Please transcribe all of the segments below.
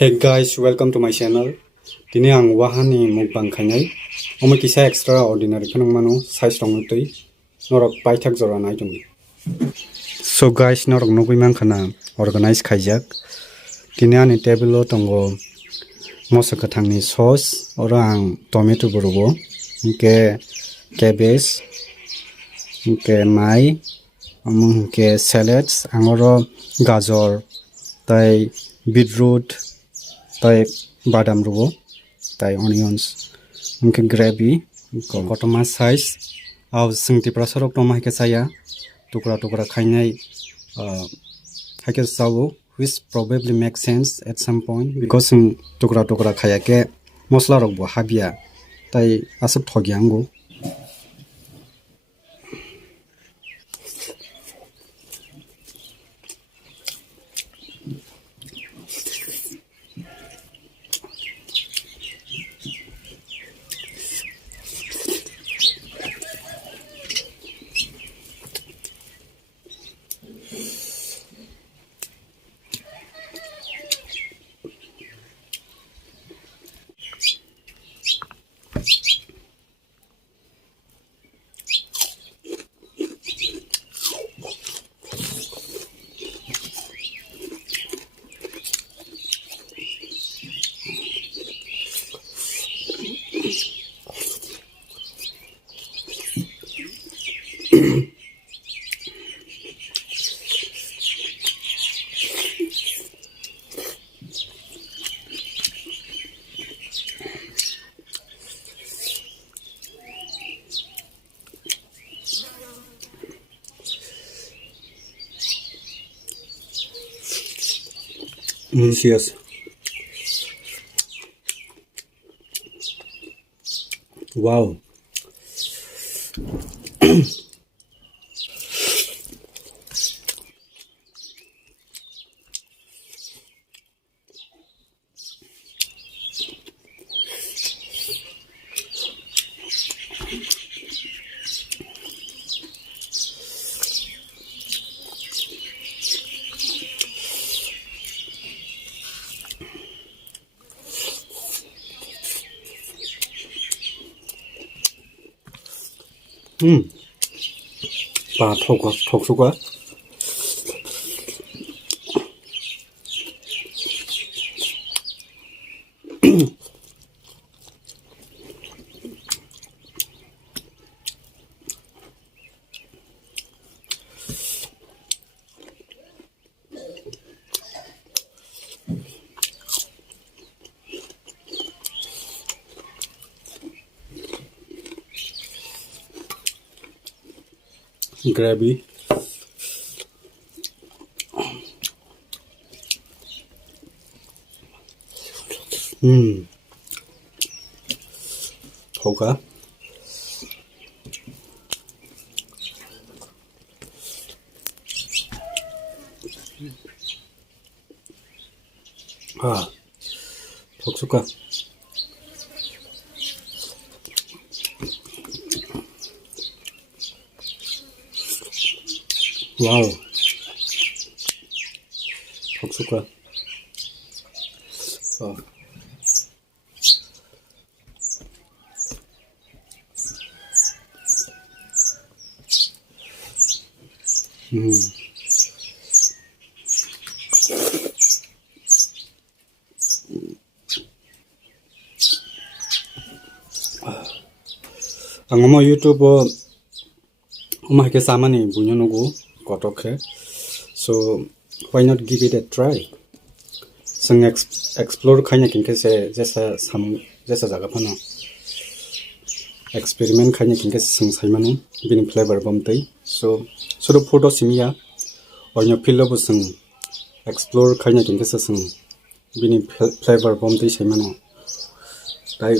Hey guys, welcome to my channel. Dini ang wahan ni mukbang khainai. Omo kisa extraordinary khanang mano size rong tui. Norok paithak jora nai tumi. So guys, norok nugui man khana organize khaijak. Dini ani table o tongo mosa kathangni sauce ora ang tomato burugo. Ke cabbage. Ke mai. Ke salads angoro gajor tai beetroot tai badam rubo tai onions unke gravy kotoma size aw singti prasarok toma ke saya tukra tukra khainai hake sawo which probably makes sense at some point because tukra tukra khaya ke mosla rok bo habia tai asuk thogiango Delicious. Wow. 봐, 톡수가. Gravy. Hoga. 톡수가. 와우. 톡수가. Ang mga YouTube umahike samani bunyonugo kotokhe so why not give it a try sang explore khanya kinke se jesa jaga phano experiment khanya kinke sing saimanu bini flavor bomtai so suru photo simia onyo philo busang explore khanya kinke se sing bini flavor bomtai saimanu tai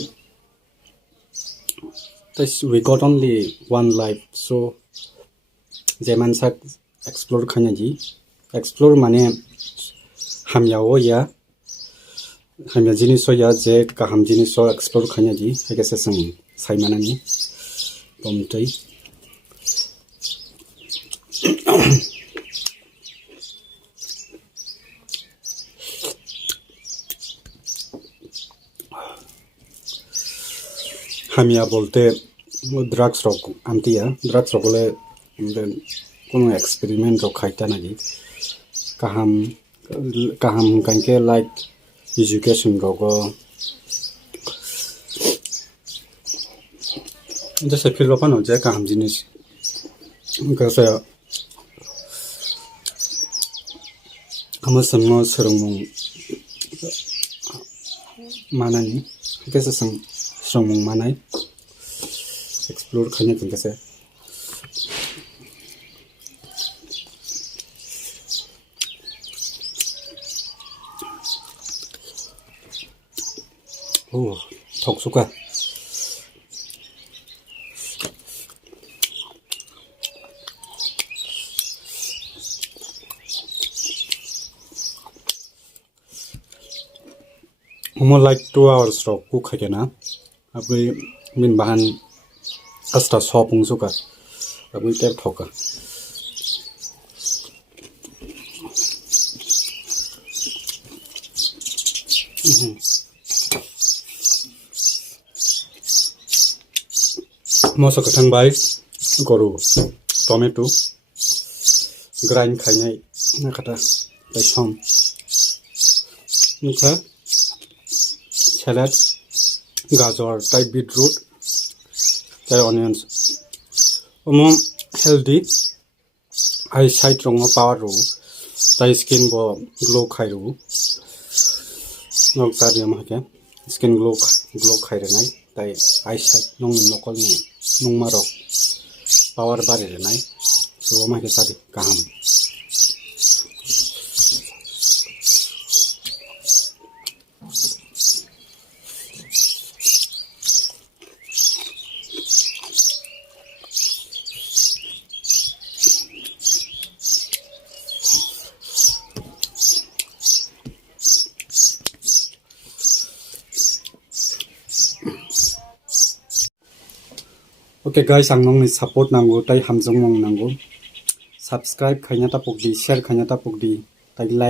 we got only one life so jeman sak explore khanya ji explore mane hamyao ya hamya jiniso ya je kaham jiniso explore khanya ji hage se sang saimanani bomtai Hamia bolte drugs rok antia drugs rokole কোনো experiment rok khaita nagi kaham kaham kanke like education rogo jese feel pano je kaham jinis kase amasangno serungmung manani kese sang serungmung manai explore khanya kese oh thok suka More like 2 hours rok cook khagena abui min bahan asta sopung suka abui tep thoka moso kathang bai goru tomato grind khainai na kata bai som nika salad gajor tai beetroot tai onions omo healthy eyesight rong power ro tai skin bo glow khai ro nok tari am hake skin glow khai re nai tai eyesight nong nokol ni nong marok power bare re nai so ma ke sadi kaham Okay guys, ang nong ni support nango tai hamjong mong nango subscribe khanya ta pokdi share khanya ta pokdi tai like